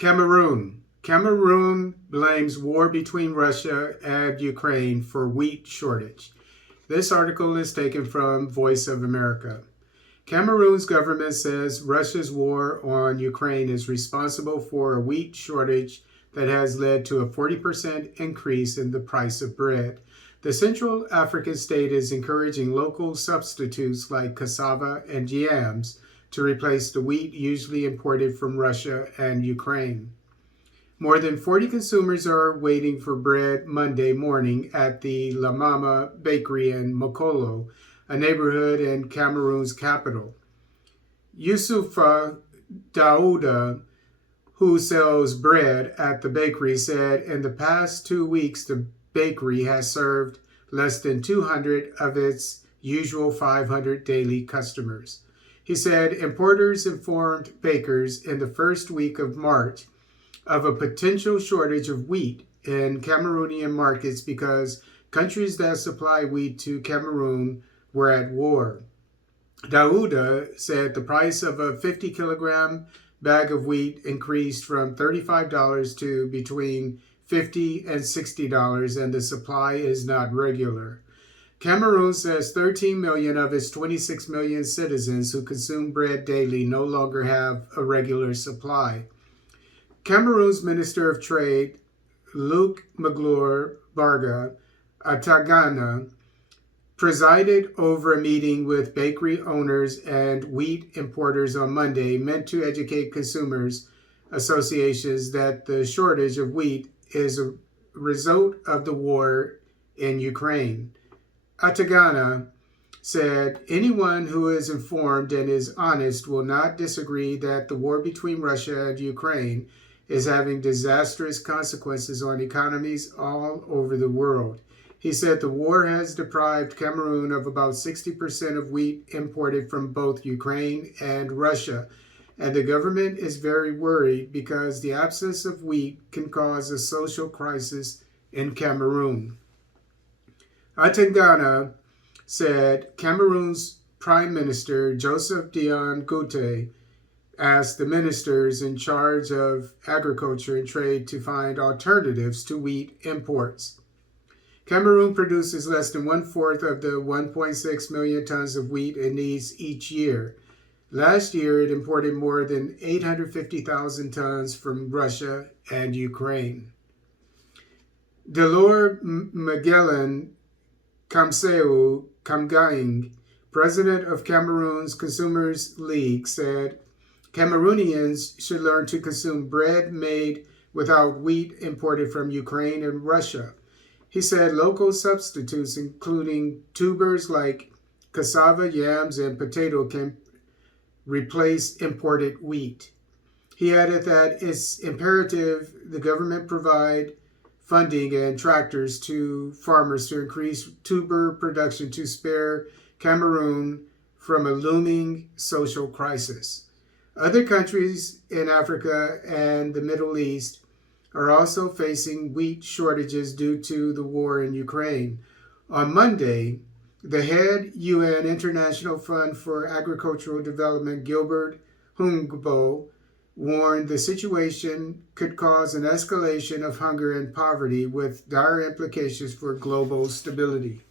Cameroon. Cameroon blames war between Russia and Ukraine for wheat shortage. This article is taken from Voice of America. Cameroon's government says Russia's war on Ukraine is responsible for a wheat shortage that has led to a 40% increase in the price of bread. The Central African state is encouraging local substitutes like cassava and yams to replace the wheat usually imported from Russia and Ukraine. More than 40 consumers are waiting for bread Monday morning at the La Mama Bakery in Mokolo, a neighborhood in Cameroon's capital. Youssoufa Daouda, who sells bread at the bakery, said in the past 2 weeks the bakery has served less than 200 of its usual 500 daily customers. He said importers informed bakers in the first week of March of a potential shortage of wheat in Cameroonian markets because countries that supply wheat to Cameroon were at war. Daouda said the price of a 50-kilogram bag of wheat increased from $35 to between $50 and $60, and the supply is not regular. Cameroon says 13 million of its 26 million citizens who consume bread daily no longer have a regular supply. Cameroon's Minister of Trade, Luc Magloire Barga Atagana, presided over a meeting with bakery owners and wheat importers on Monday meant to educate consumers associations that the shortage of wheat is a result of the war in Ukraine. Atagana said anyone who is informed and is honest will not disagree that the war between Russia and Ukraine is having disastrous consequences on economies all over the world. He said the war has deprived Cameroon of about 60% of wheat imported from both Ukraine and Russia, and the government is very worried because the absence of wheat can cause a social crisis in Cameroon. Atangana said Cameroon's Prime Minister Joseph Dion Goute asked the ministers in charge of agriculture and trade to find alternatives to wheat imports. Cameroon produces less than 1/4 of the 1.6 million tons of wheat it needs each year. Last year, it imported more than 850,000 tons from Russia and Ukraine. Delors Magellan Kamseu Kamgaing, president of Cameroon's Consumers League, said Cameroonians should learn to consume bread made without wheat imported from Ukraine and Russia. He said local substitutes, including tubers like cassava, yams, and potato, can replace imported wheat. He added that it's imperative the government provide funding and tractors to farmers to increase tuber production to spare Cameroon from a looming social crisis. Other countries in Africa and the Middle East are also facing wheat shortages due to the war in Ukraine. On Monday, the head UN International Fund for Agricultural Development, Gilbert Hungbo, warned the situation could cause an escalation of hunger and poverty with dire implications for global stability.